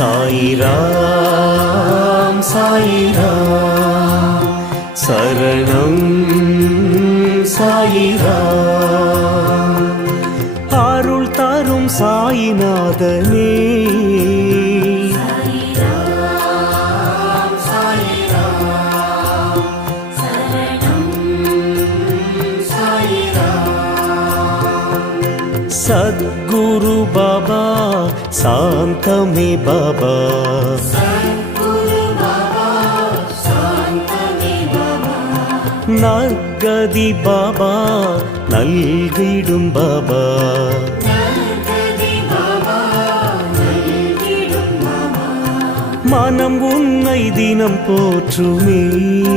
சாயிராம் சாயிராம் சரணம் சாயிராம் அருள் தரும் சாயிநாதனே सद्गुरु बाबा शांत में बाबा नर्गदि बाबा नल्गिडुम बाबा मनम उन्नै दिनम पोற்றுமே